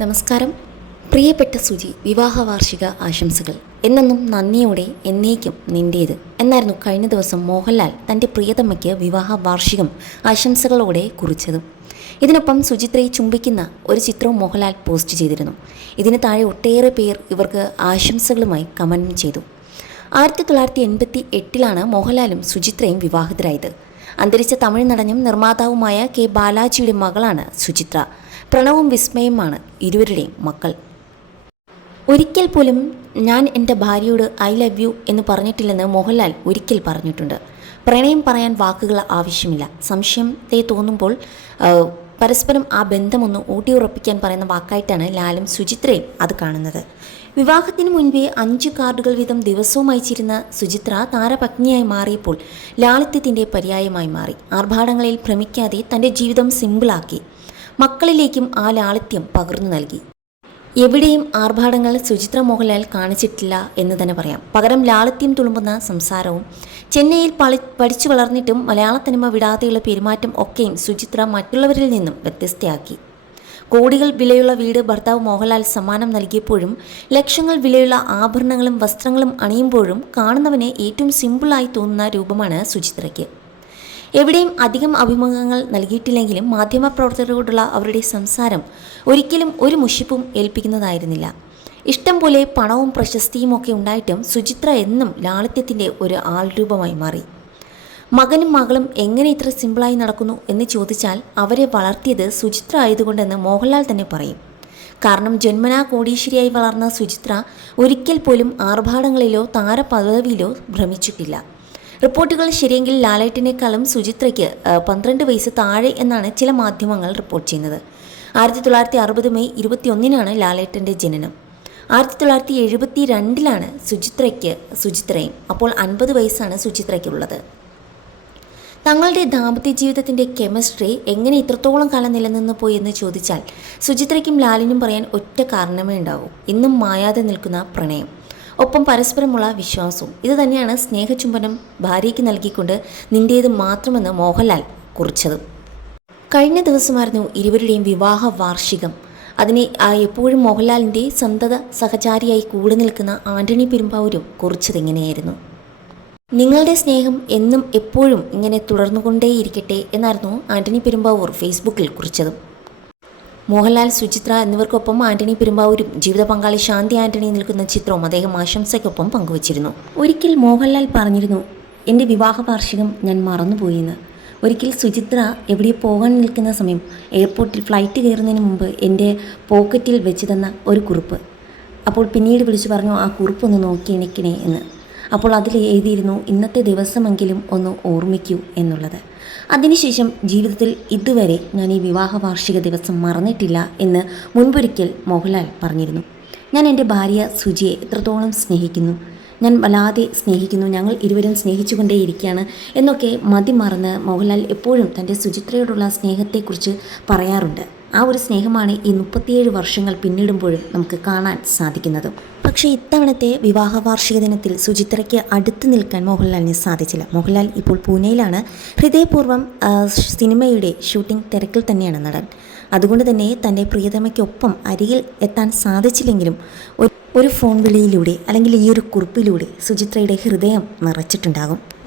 നമസ്കാരം. പ്രിയപ്പെട്ട സുജി വിവാഹ വാർഷിക ആശംസകൾ. എന്നെന്നും നന്ദിയോടെ എന്നേക്കും നിന്റേത്. എന്നായിരുന്നു കഴിഞ്ഞ ദിവസം മോഹൻലാൽ തന്റെ പ്രിയതമ്മയ്ക്ക് വിവാഹ വാർഷികം ആശംസകളോടെ കുറിച്ചത്. ഇതിനൊപ്പം സുചിത്രയെ ചുംബിക്കുന്ന ഒരു ചിത്രവും മോഹൻലാൽ പോസ്റ്റ് ചെയ്തിരുന്നു. ഇതിന് താഴെ ഒട്ടേറെ പേർ ഇവർക്ക് ആശംസകളുമായി കമന്റ് ചെയ്തു. ആയിരത്തി തൊള്ളായിരത്തി എൺപത്തി എട്ടിലാണ് മോഹൻലാലും സുചിത്രയും വിവാഹിതരായത്. അന്തരിച്ച തമിഴ് നടനും നിർമ്മാതാവുമായ കെ ബാലാജിയുടെ മകളാണ് സുചിത്ര. പ്രണവും വിസ്മയമാണ് ഇരുവരുടെയും മക്കൾ. ഒരിക്കൽ പോലും ഞാൻ എന്റെ ഭാര്യയോട് ഐ ലവ് യു എന്ന് പറഞ്ഞിട്ടില്ലെന്ന് മോഹൻലാൽ ഒരിക്കൽ പറഞ്ഞിട്ടുണ്ട്. പ്രണയം പറയാൻ വാക്കുകൾ ആവശ്യമില്ല. സംശയത്തെ തോന്നുമ്പോൾ പരസ്പരം ആ ബന്ധമൊന്ന് ഊട്ടിയുറപ്പിക്കാൻ പറയുന്ന വാക്കായിട്ടാണ് ലാലും സുചിത്രയും അത് കാണുന്നത്. വിവാഹത്തിന് മുൻപേ അഞ്ച് കാർഡുകൾ വീതം ദിവസവും അയച്ചിരുന്ന സുചിത്ര താരപത്നിയായി മാറിയപ്പോൾ ലാളിത്യത്തിന്റെ പര്യായമായി മാറി. ആർഭാടങ്ങളിൽ ഭ്രമിക്കാതെ തന്റെ ജീവിതം സിമ്പിളാക്കി മക്കളിലേക്കും ആ ലാളിത്യം പകർന്നു നൽകി. എവിടെയും ആർഭാടങ്ങൾ സുചിത്ര മോഹൻലാൽ കാണിച്ചിട്ടില്ല എന്ന് തന്നെ പറയാം. പകരം ലാളിത്യം തുളുമ്പുന്ന സംസാരവും ചെന്നൈയിൽ പളി പഠിച്ചു വളർന്നിട്ടും മലയാള തനിമ വിടാതെയുള്ള പെരുമാറ്റം ഒക്കെയും സുചിത്ര മറ്റുള്ളവരിൽ നിന്നും വ്യത്യസ്തയാക്കി. കോടികൾ വിലയുള്ള വീട് ഭർത്താവ് മോഹൻലാൽ സമ്മാനം നൽകിയപ്പോഴും ലക്ഷങ്ങൾ വിലയുള്ള ആഭരണങ്ങളും വസ്ത്രങ്ങളും അണിയുമ്പോഴും കാണുന്നവനെ ഏറ്റവും സിമ്പിളായി തോന്നുന്ന രൂപമാണ് സുചിത്രയ്ക്ക്. എവിടെയും അധികം അഭിമുഖങ്ങൾ നൽകിയിട്ടില്ലെങ്കിലും മാധ്യമപ്രവർത്തകരോടുള്ള അവരുടെ സംസാരം ഒരിക്കലും ഒരു മുഷിപ്പും ഏൽപ്പിക്കുന്നതായിരുന്നില്ല. ഇഷ്ടം പോലെ പണവും പ്രശസ്തിയും ഒക്കെ ഉണ്ടായിട്ടും സുചിത്ര എന്നും ലാളിത്യത്തിന്റെ ഒരു ആൾരൂപമായി മാറി. മകനും മകളും എങ്ങനെ ഇത്ര സിമ്പിളായി നടക്കുന്നു എന്ന് ചോദിച്ചാൽ അവരെ വളർത്തിയത് സുചിത്ര ആയതുകൊണ്ടെന്ന് മോഹൻലാൽ തന്നെ പറയും. കാരണം ജന്മനാ കോടീശ്വരിയായി വളർന്ന സുചിത്ര ഒരിക്കൽ പോലും ആർഭാടങ്ങളിലോ താരപദവിയിലോ ഭ്രമിച്ചിട്ടില്ല. റിപ്പോർട്ടുകൾ ശരിയെങ്കിൽ ലാലേട്ടിനേക്കാളും സുചിത്രയ്ക്ക് പന്ത്രണ്ട് വയസ്സ് താഴെ എന്നാണ് ചില മാധ്യമങ്ങൾ റിപ്പോർട്ട് ചെയ്യുന്നത്. ആയിരത്തി തൊള്ളായിരത്തി അറുപത് മെയ് ഇരുപത്തിയൊന്നിനാണ് ലാലേട്ടന്റെ ജനനം. ആയിരത്തി തൊള്ളായിരത്തി എഴുപത്തി രണ്ടിലാണ് സുചിത്രയ്ക്ക് സുചിത്രയും. അപ്പോൾ അൻപത് വയസ്സാണ് സുചിത്രയ്ക്കുള്ളത്. തങ്ങളുടെ ദാമ്പത്യ ജീവിതത്തിന്റെ കെമിസ്ട്രി എങ്ങനെ ഇത്രത്തോളം കാലം നിലനിന്ന് പോയി എന്ന് ചോദിച്ചാൽ സുചിത്രയ്ക്കും ലാലിനും പറയാൻ ഒറ്റ കാരണമേ ഉണ്ടാവൂ. ഇന്നും മായാതെ നിൽക്കുന്ന പ്രണയം. ഒപ്പം പരസ്പരമുള്ള വിശ്വാസവും. ഇത് തന്നെയാണ് സ്നേഹചുംബനം ഭാര്യയ്ക്ക് നൽകിക്കൊണ്ട് നിന്റേത് മാത്രമെന്ന് മോഹൻലാൽ കുറിച്ചത്. കഴിഞ്ഞ ദിവസമായിരുന്നു ഇരുവരുടെയും വിവാഹ വാർഷികം. അതിനെ എപ്പോഴും മോഹൻലാലിന്റെ സന്തത സഹചാരിയായി കൂടെ നിൽക്കുന്ന ആന്റണി പെരുമ്പാവൂരും കുറിച്ചതെങ്ങനെയായിരുന്നു നിങ്ങളുടെ സ്നേഹം എന്നും എപ്പോഴും ഇങ്ങനെ തുടർന്നുകൊണ്ടേയിരിക്കട്ടെ എന്നായിരുന്നു ആന്റണി പെരുമ്പാവൂർ ഫേസ്ബുക്കിൽ കുറിച്ചത്. മോഹൻലാൽ സുചിത്ര എന്നിവർക്കൊപ്പം ആന്റണി പെരുമ്പാവൂരും ജീവിത പങ്കാളി ശാന്തി ആന്റണി നിൽക്കുന്ന ചിത്രവും അദ്ദേഹം ആശംസയ്ക്കൊപ്പം പങ്കുവച്ചിരുന്നു. ഒരിക്കൽ മോഹൻലാൽ പറഞ്ഞിരുന്നു എന്റെ വിവാഹ വാർഷികം ഞാൻ മറന്നുപോയിന്ന്. ഒരിക്കൽ സുചിത്ര എവിടെ പോകാൻ നിൽക്കുന്ന സമയം എയർപോർട്ടിൽ ഫ്ലൈറ്റ് കയറുന്നതിന് മുമ്പ് എന്റെ പോക്കറ്റിൽ വെച്ച് തന്ന ഒരു കുറിപ്പ്. അപ്പോൾ പിന്നീട് വിളിച്ചു പറഞ്ഞു ആ കുറിപ്പ് ഒന്ന് നോക്കി എണിക്കണേ എന്ന്. അപ്പോൾ അതിൽ എഴുതിയിരുന്നു ഇന്നത്തെ ദിവസമെങ്കിലും ഒന്ന് ഓർമ്മിക്കൂ എന്നുള്ളത്. അതിനുശേഷം ജീവിതത്തിൽ ഇതുവരെ ഞാൻ ഈ വിവാഹ വാർഷിക ദിവസം മറന്നിട്ടില്ല എന്ന് മുൻപൊരിക്കൽ മോഹൻലാൽ പറഞ്ഞിരുന്നു. ഞാൻ എന്റെ ഭാര്യ സുജിയെ എത്രത്തോളം സ്നേഹിക്കുന്നു ഞാൻ വല്ലാതെ സ്നേഹിക്കുന്നു ഞങ്ങൾ ഇരുവരും സ്നേഹിച്ചുകൊണ്ടേയിരിക്കുകയാണ് എന്നൊക്കെ മതി മറന്ന് മോഹൻലാൽ എപ്പോഴും തന്റെ സുചിത്രയോടുള്ള സ്നേഹത്തെക്കുറിച്ച് പറയാറുണ്ട്. ആ ഒരു സ്നേഹമാണ് ഈ മുപ്പത്തിയേഴ് വർഷങ്ങൾ പിന്നിടുമ്പോഴും നമുക്ക് കാണാൻ സാധിക്കുന്നത്. പക്ഷേ ഇത്തവണത്തെ വിവാഹ വാർഷിക ദിനത്തിൽ സുചിത്രയ്ക്ക് അടുത്ത് നിൽക്കാൻ മോഹൻലാലിന് സാധിച്ചില്ല. മോഹൻലാൽ ഇപ്പോൾ പൂനെയിലാണ്. ഹൃദയപൂർവം സിനിമയുടെ ഷൂട്ടിംഗ് തിരക്കിൽ തന്നെയാണ് നടൻ. അതുകൊണ്ട് തന്നെ തന്റെ പ്രിയതമയ്ക്കൊപ്പം അരികിൽ എത്താൻ സാധിച്ചില്ലെങ്കിലും ഒരു- ഫോൺ വിളിയിലൂടെ അല്ലെങ്കിൽ ഈ ഒരു കുറിപ്പിലൂടെ സുചിത്രയുടെ ഹൃദയം നിറച്ചിട്ടുണ്ടാകും.